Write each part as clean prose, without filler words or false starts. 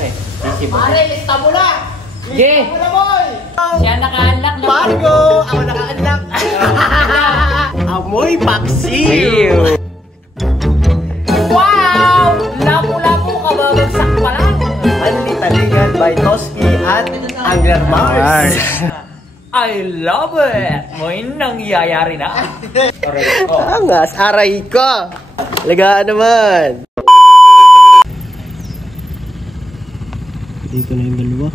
pre. Pare, lista mo na! Sige! Lista mo na, boy! Siya naka-unlock na. Margo! Ako naka-unlock! Amoy paksiw! Wow! Lapu-lapu ka ba? Bagsak pa lang. Anli-taligan by Toski at Angler Mars. I love it! May nangyayari na. Angas, aray ko! Lagaan naman! Dito na yung dalawa.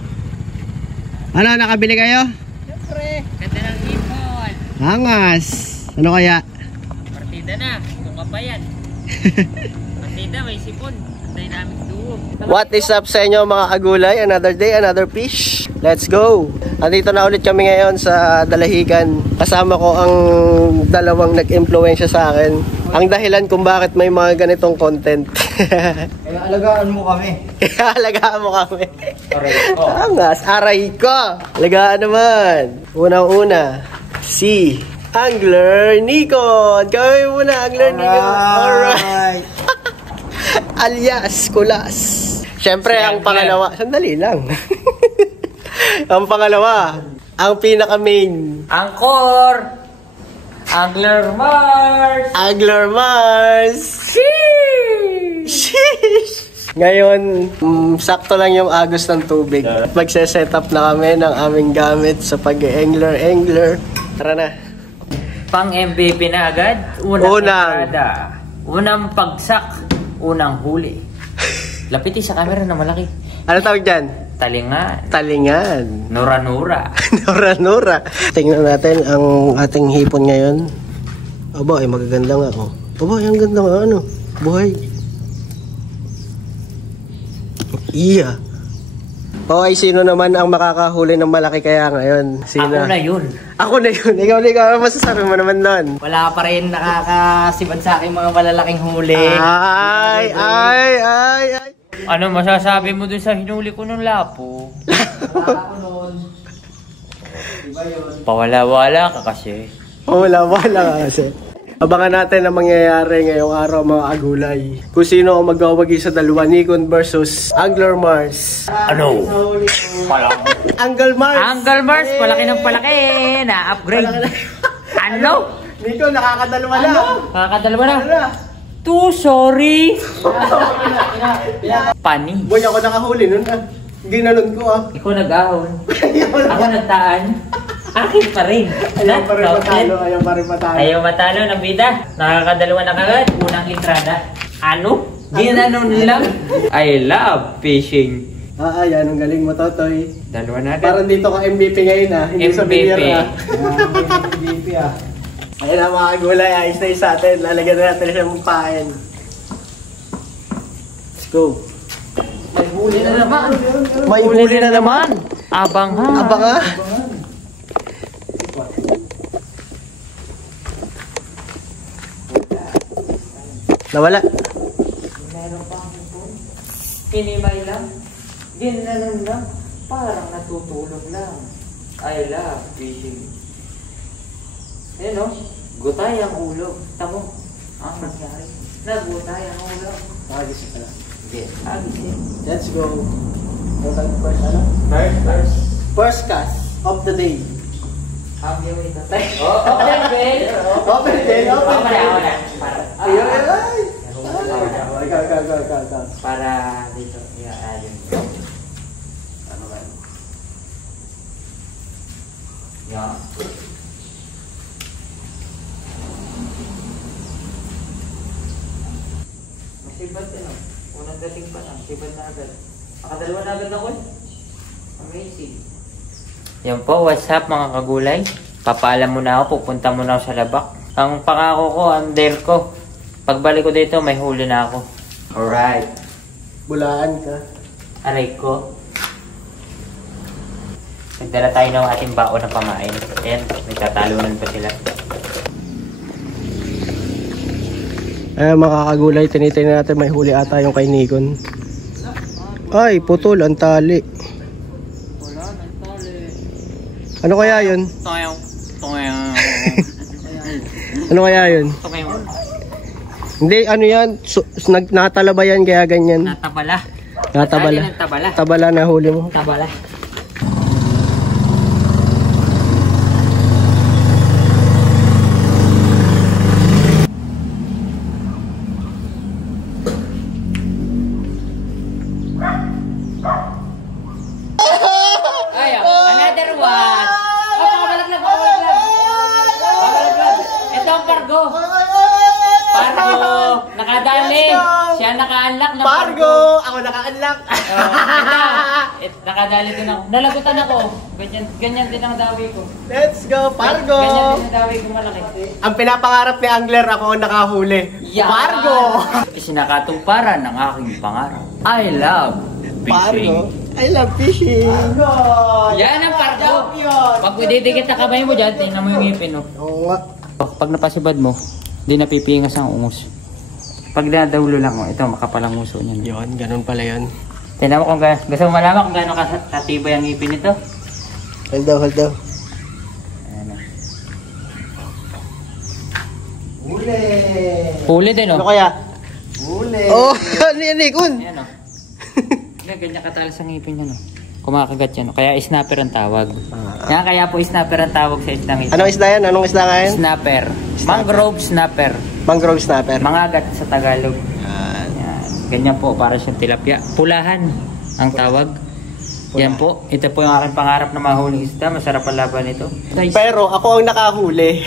Ano, nakabili kayo? Siyempre, ganda ng ipon. Angas! Ano kaya? Partida na, kung ka pa yan. Partida, may sipon. Dynamic duo. What is up sa inyo mga kagulay? Another day, another fish. Let's go! Andito na ulit kami ngayon sa Dalahigan. Kasama ko ang dalawang nag-impluwensya sa akin. Ang dahilan kung bakit may mga ganitong content. Kaya alagaan mo kami. Kaya alagaan mo kami. Aray ko. Angas, aray ko! Alagaan naman. Unang-una, si Angler Nikon. Gawin mo na, Angler Nikon. Alright. Alias Kulas. Siyempre, ang pangalawa. Sandali lang. Ang pangalawa, ang pinaka-main. Angkor! Angler Mars! Angler Mars! Sheesh! Ngayon, sakto lang yung agos ng tubig. Magse-setup na kami ng aming gamit sa pag-angler. Tara na. Pang MVP na agad. Unang. Unang pagsak. Unang huli. Lapiti sa camera na malaki. Ano tawag dyan? Talingan. Talingan. Nura-nura. Nura-nura. Tingnan natin ang ating hipon ngayon. Aba, ay magaganda nga. Oh. Aba, ay ang ganda nga. Ano? Buhay. Iya. Okay, sino naman ang makakahuli ng malaki kaya ngayon? Sino? Ako na yun. Ako na yun. Ikaw, masasabi mo naman nun. Wala pa rin nakakasibad sa akin mga malalaking huli. Ay. Ano masasabi mo dun sa hinuli ko ng lapo? Wala ako noon. Diba yun? Pawala-wala ka kasi. Wala kasi. Abangan natin ang mangyayari ngayong araw mga agulay. Kung sino ang magwawagi sa dalawa, Nikon versus Angler Mars. Ano? Angler Mars! Angler Mars, palaki ng palaki. Na-upgrade. Ano? Nikon, nakakadalawa na. Nakakadalawa na. Sorry. Pani. Boy, ako nakahuli nun ah. Ginanon ko ah. Ikaw nag-ahon. Ako nagtaan. Akin pa rin. Ayaw pa rin matalo. Ayaw matalo ng bida. Nakakadalawa na kagad. Unang entrada. Ano? Ginanon lang. I love fishing. Yan. Ang galing mo, Totoy. Dalawa na agad. Parang dito ka MVP ngayon ah. Hindi sa MVP. MVP ah. Ayun ang mga gulay. Ayos na isa atin. Lalagyan na natin siya pain. Let's go. May huli na naman. May huli na naman. Abang ha. Abang ha. Nawala. Meron pa ang hipon. Hinimay lang. Ginanon lang. Parang natutulog lang. I love fishing. Ayan o. Gutay ang ulo. Tamo. Ang nangyari. Nagutay ang ulo. Agis ka na. Yes. Agis eh. Let's go. First cast of the day. Ang gawin tatay. Open bell. Open day. Ako na. Ayun. Ikaw. Para dito. I-add ano ba? Yan. Masibad din oh. Unang dating pa lang. Sibad na agad. Nakadalawa na agad ako. Amazing. Yan po, what's up mga kagulay? Papaalam mo na ako, pupunta mo na ako sa labak. Ang pangako ko, ang dare ko. Pagbalik ko dito, may huli na ako. Alright. Bulaan ka. Aray ko. Nagdala tayo ng ating baon na pamain. Ayan, may tatalunan pa sila. Mga kakagulay, tinitingnan natin may huli ata yung kay Nikon. Ay, putol, ang tali. Wala, nagtali. Ano kaya yun? Tongayong. Ano kaya yun? Tongayong. Hindi, ano yan? Natalaba yan kaya ganyan. Natabala. Tabala. Tabala. Tabala na huli mo. Tabala. Ay, another one. Pabalaglag. Ito ang pargo. Pargo. Nakadali. Siya naka-unlock ng Pargo! Ako naka-unlock. Nakadali din ako. Nalagutan ako. Ganyan din ang dawi ko. Let's go, Pargo! Ganyan din ang dawi ko malaki. Ang pinapangarap ni Angler, ako ang nakahuli. Yan. Pargo! Isinakatuparan ng aking pangarap. I love fishing. Pargo. I love fishing. Pargo! Yan ang pargo. Pag didikit na kamay mo dyan, tingnan mo yung ngipin. Oo nga. Pag napasibad mo, di napipingas ang ungos. Pag nadaulo lang, ito makapalang uso niya. Yun, ganun pala yun. Tingnan mo kung gusto mo malaman kung gaano katibay ang ngipin nito. Hold daw, hold daw. Ayan na. Huli! Huli din, Ano oh. kaya? Huli! Oh, ano yan, Nikon? Ayan, oh. Ganyan katalas ang ngipin niya, no. Kumakagat yan, no. Kaya snapper ang tawag. Yan, kaya po snapper ang tawag sa isdang ito. Anong isda yan? Anong isda nga yan? Snapper. Mangrove snapper. Mangrove snapper. Mangagat sa Tagalog. Yan. Ganyan po, para siyang tilapia. Pulahan ang tawag. Yan po. Ito po yung aking pangarap na mahuling isda. Masarap ang laban ito. Pero ako ang nakahuli.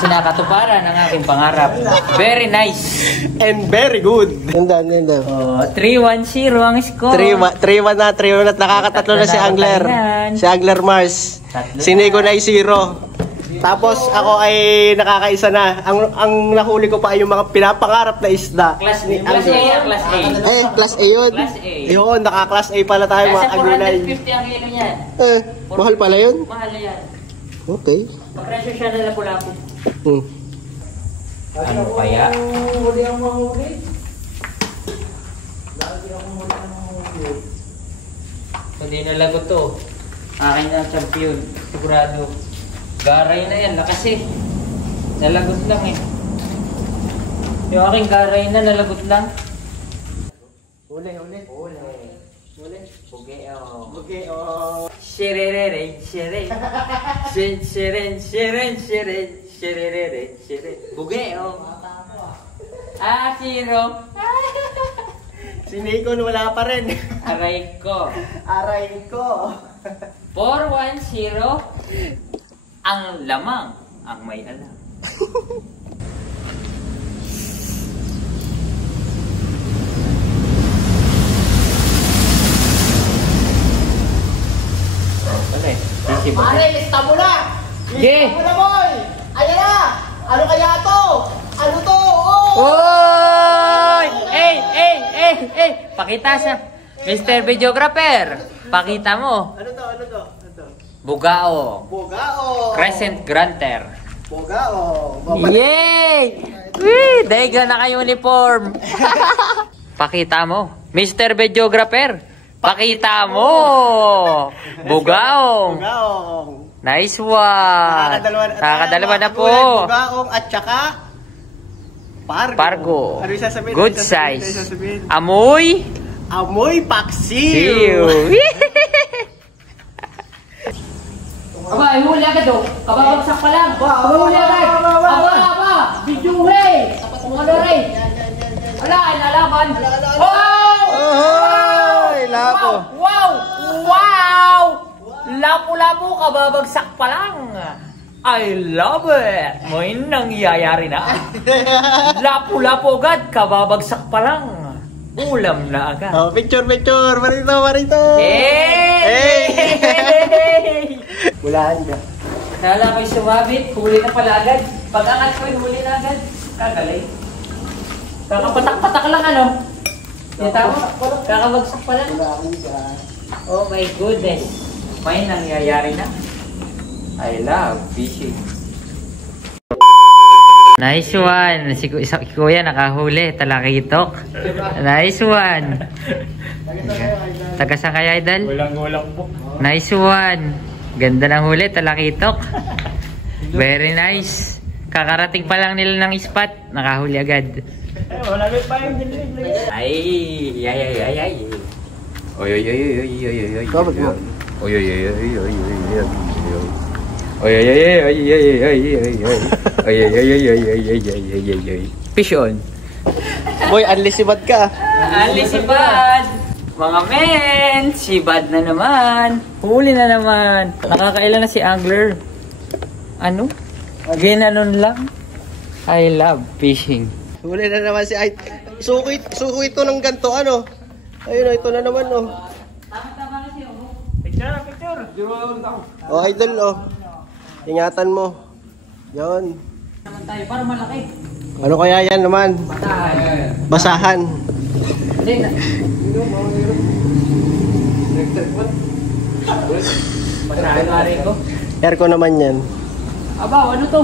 Sinakatuparan ang aking pangarap. Very nice. And very good. Ganda, ganda. Oh, 3-1-0 ang score. 3-1 na, 3-1 na. Nakakatatlo na si Angler. Si Angler Mars. Si Nico na ay 0. Tapos ako ay nakakaisa na. Ang nahuli ko pa ay yung mga pinapangarap na isda. Class A, class A. Class A yun. Class A. Yun, naka-class A pala tayo mga Nasa agulay. 450 ang kilo niyan. Mahal pala yun? Mahal na yan. Okay. Presyo siya na lapu-lapu. Hmm. Ano kaya? Hindi nalagot to. Akin na ang champion. Sigurado. Garay na yan. Lakas eh. Nalagot lang eh. Yung aking garay na nalagot lang. Huli. Bugeo. Shirerere. Shire. Shirerere. Bugeo. Zero. Si Nico wala pa rin. Aray ko. Aray ko. 410. Ang lamang ang may alam. Wala eh. Pare, lista mo na! Ge! Lista mo na, boy! Ayan na! Ano kaya to? Ano to? Oy! Eh! Pakita sa Mr. Videographer. Pakita mo. Ano to? Bugao. Bugao! Crescent Granter. Bugao! Yay! Wee! Daiga na kayo uniform. Pakita mo. Mr. Videographer. Pakita mo. Bugaong. Bugaong! Nice one. Nakakadalawa na po. Bugaong at saka Pargo. Ano yung sasabihin? Good Ano yung sasabihin? size. Ano yung sasabihin? Amoy. Amoy paksiw! Siw. Aba, ihuli agad o. Kababagsak pa lang. Ihuli agad. Aba. Bidyuhe. Ano rin? Wala, nalaban. Ohoy! Lapo! Wow! Lapu-lapu, kababagsak pa lang. I love it. May nangyayari na. Lapu-lapu agad, kababagsak pa lang. Ulam na agad. Oh, picture! Marito! Hey! Wala ka. Kala ko'y sumabit, huli na pala agad. Pag-angat ko'y huli na agad. Kagaling. Kakapatak-patak lang ano. Di tama? Kakabagsak pa lang. Oh my goodness. May nangyayari na. I love fishing. Nice one. Si Kuya nakahuli. Talakitok. Nice one. Taga saan kaya, Idol? Walang po. Nice one. Ganda ng huli. Talakitok. Very nice. Kakarating pa lang nila ng spot. Nakahuli agad. Wala pa yung Ay. Oy, oy, oy, oy, oy, oy, oy. Sabot mo. Oy, oy, oy, oy, oy, oy, oy. Oy, oy, oy, oy, oy, oy, oy, oy, oy. Oy, oy, oy, oy, oy, oy, oy, oy, oy, oy. Fish on. Boy, unlisibad ka. Ali si Bad! Mga men! Si Bad na naman! Huli na naman! Nakakailan na si Angler. Ano? Ginanon lang? I love fishing. Huli na naman si Ay. Suki ito ng ganto, ano? Ayun, ito na naman, oh. Tama-tama kasi ako. Picture, picture! Oh, idol, oh. Ingatan mo. Yon. Naman tayo, para malaki. Ano kaya yan naman? Basahan. Hindi na. Basahan na rin ko. Aircon naman yan. Aba, ano to?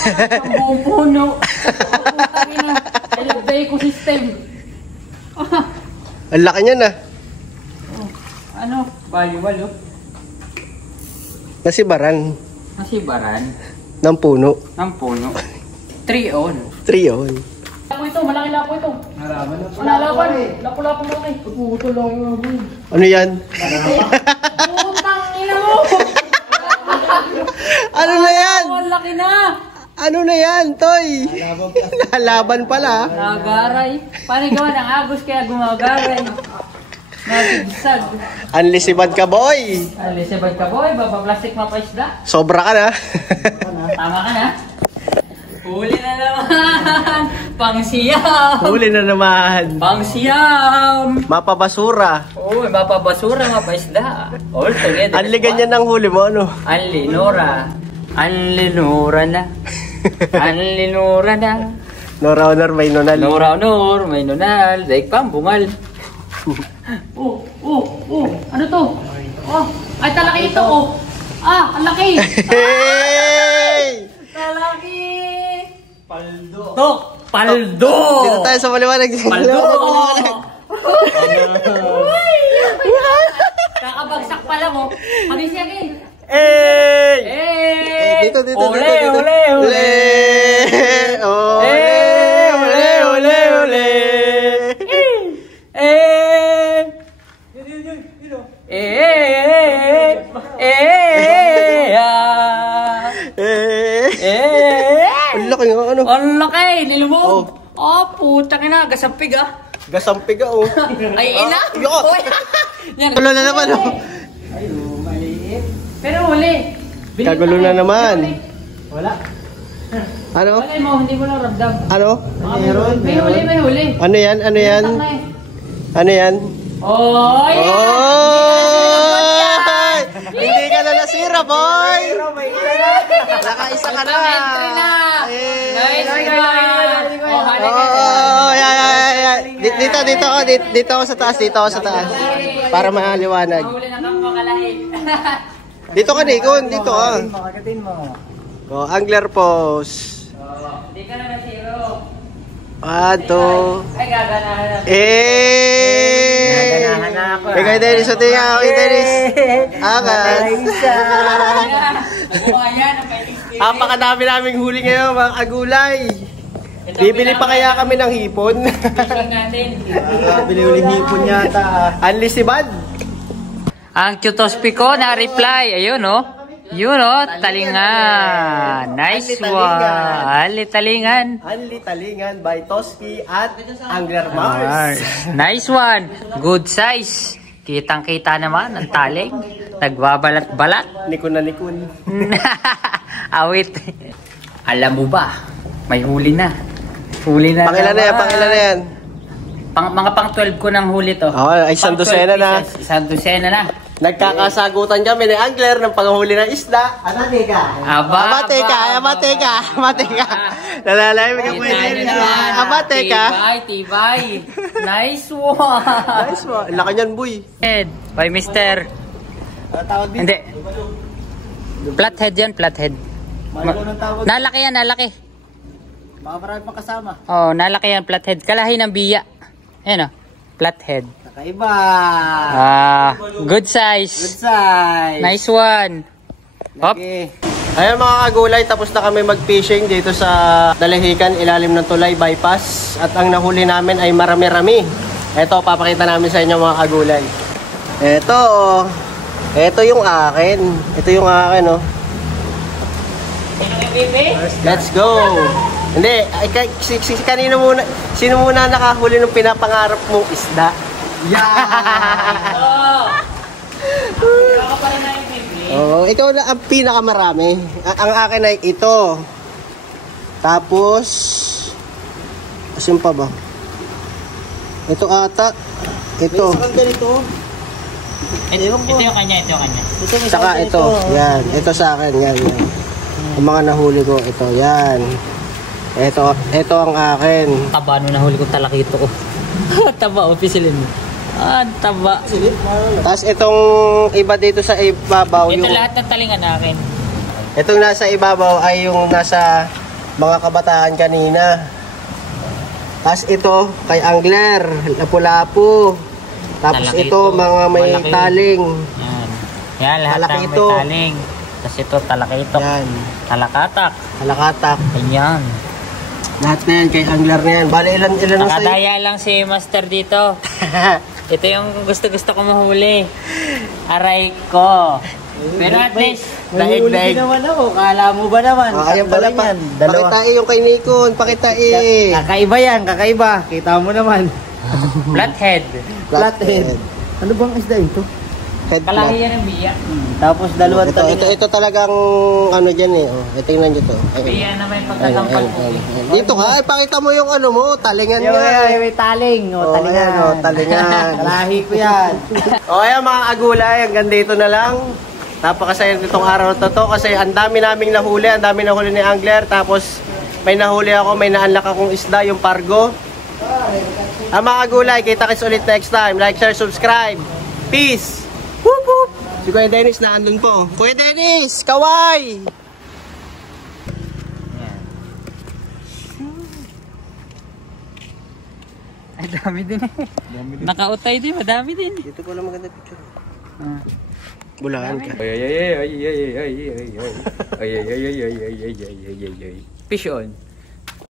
Ang buong puno. Putang ina. I love the ecosystem. Ang laki niyan, ah. Ano? Baliwal, oh. Nasibaran Nasibaran ng puno. ng puno. 3 on. 3 on. Lapo ito, malaki lapo ito. Nalaban. Lapo-lapo malaki. Pagputol lang yung mga. Ano yan? Putang ina mo! Ano na yan? Ang laki na! Ano na yan, Toy? Lalaban pala. Nagaray. Paano gawa ng agos kaya gumagaray? Nabigsag. Unlisibad ka, boy. Alisabad ka boy, babaplastic mapaisda. Sobra ka na. Tama ka na. Huli na naman! Pangsiyam! Huli na naman. Pangsiyam! Mapabasura. Uy, mapabasura, mapaisda. All together. Anli ganyan ng huli mo, ano? Anli, Nora. Anli, Nora na. Anli, Nora na. Nora Honor, may nunal. Nora, Nor, may nunal. Daig pang bungal. Ano to? Oh, ay talaki ito, oh. Ah, ang laki. Hey! Talaki. Paldo. Tok, paldo. Dito tayo sa maliwanag. Paldo. Kakabagsak pa lang, oh. Hagisyakin. Hey! Eh! Dito. Ole, dito. ole, ole. Ole, ole, ole, ole. Ang laki nga, ano? Ang laki, nilumog. Oh. Oh, putang ina, gasampig ah. Gasampig ka, oh. Ay, ina. Yok. Uy. Yan. Gulo na naman, oh. Ay, maliit. Pero huli. Kagulo na naman. Wala. Ano? Wala mo, hindi mo lang ramdam. Ano? May huli, may huli. Ano yan? Ano yan? Tatak na eh. Ano yan? Oh, yeah. Oh! Hindi ka na nasira, boy! Nakaisa ka na! Entry na! Nice one! Oh, halika. Oh, yeah. Dito ako sa taas, Para maliwanag. Mahuli na kang makalahi. Dito ka, Nikon, dito ka. Makakatin mo. Oh, angler pose. Hindi ka na nasiro. Ato. Ay, gaganahan na. Ganahan na ako. Ikaw, Dennis, o tingin ako, Dennis. Akas. Nakuha yan, ang may experience. Apakadami naming huli ngayon, mga agulay. Bibili pa kaya kami ng hipon? Fishing natin. Bili uling hipon yata. Unlisibad. Ang Chutospi ko na-reply. Ayun, oh. Yun, oh. Talingan. Nice one. Talingan. Anli Talingan by Tospi at Angler Mars. Nice one. Good size. Kitang-kita naman ang taling. Nagbabalat-balat. Nikon na nikon. Awit. Alam mo ba? May huli na. Huli na. Pakilan na yan, pakilan na yan. Mga pang 12 ko ng huli to. Oo, ay isang Pang 12 dosena na. pieces, isang dosena na. Nagkakasagutan kami ni Angler ng panghuli ng isda. Abate ka. Abate ka. Nalalay mo ka po yung abate ka. Tibay. Nice one. Nice mo. Laki niyan, boy. By Mister. Hindi. Flathead yan, flathead. Nalaki yan, nalaki. Baka marami pang kasama. Oh, nalaki yan, flathead. Kalahi ng biya. Ayan o, flathead. Kakaiba. Good size. Good size. Nice one. Hop. Okay. Ayan mga kagulay, tapos na kami mag-fishing dito sa Dalahican, ilalim ng Tulay Bypass. At ang nahuli namin ay marami-rami. Ito, papakita namin sa inyo mga kagulay. Ito, oh. Ito yung akin. Ito yung akin, oh. Let's go! Hindi, kanino muna, sino muna nakahuli ng pinapangarap mong isda? Oo, ikaw na ang pinakamarami. Ang akin ay ito. Tapos, asin pa ba? Ito ata. Ito. Ito yung kanya, ito yung kanya. Saka ito. Yan. Ito sa akin. Yan. Ang mga nahuli ko. Ito. Yan. Ito ang akin. Taba nung nahuli ko talakito ko. Taba, pisilin mo. Taba. Tapos itong iba dito sa ibabaw. Ito lahat ng talingan akin. Itong nasa ibabaw ay yung nasa mga kabataan kanina. Tapos ito kay Angler. Lapu-lapu. Tapos Talakito, ito mga may malaki. taling. Yan. Yan, lahat ng may Talakito. taling. Tapos ito, talakito. Yan. Talakatak. Halakatak. Ganyan. Lahat na yan kay Angler na yan. Bale ilan na sa'yo? Nakadaya lang si Master dito. Ito yung gusto ko mahuli. Aray ko. Pero at least, Nahuli naman ako. Kala mo ba naman? Ayan pala pa. Dalawa. Pakitai yung kay Nikon. Pakitai. Kakaiba yan, kakaiba. Kita mo naman. flathead. Flathead. Ano bang isda ito? Head Kalahi flat. yan ng biya. Tapos dalawang Ito talagang ano dyan eh. Oh, tingnan nyo to. Biya na may pagkakampal po. Dito ka. Ay, pakita mo yung ano mo. Talingan Yung nga. may taling. O, talingan. ayan, oh, talingan. Kalahi ko yan. O ayan mga agulay, hanggang dito na lang. Napakasaya nitong araw na to kasi ang dami naming nahuli, ang dami nahuli ni Angler. Tapos may nahuli ako, may naanlak akong isda, yung pargo. Mga agulay, kita-kits ulit next time. Like, share, subscribe. Peace! Whoop whoop! Si Kuya Dennis na andun po. Kuya Dennis! Kaway! Ay, dami din eh. Nakautay din, madami din. Dito ko lang maganda picture. Bulahan ka. Ay. Fish on.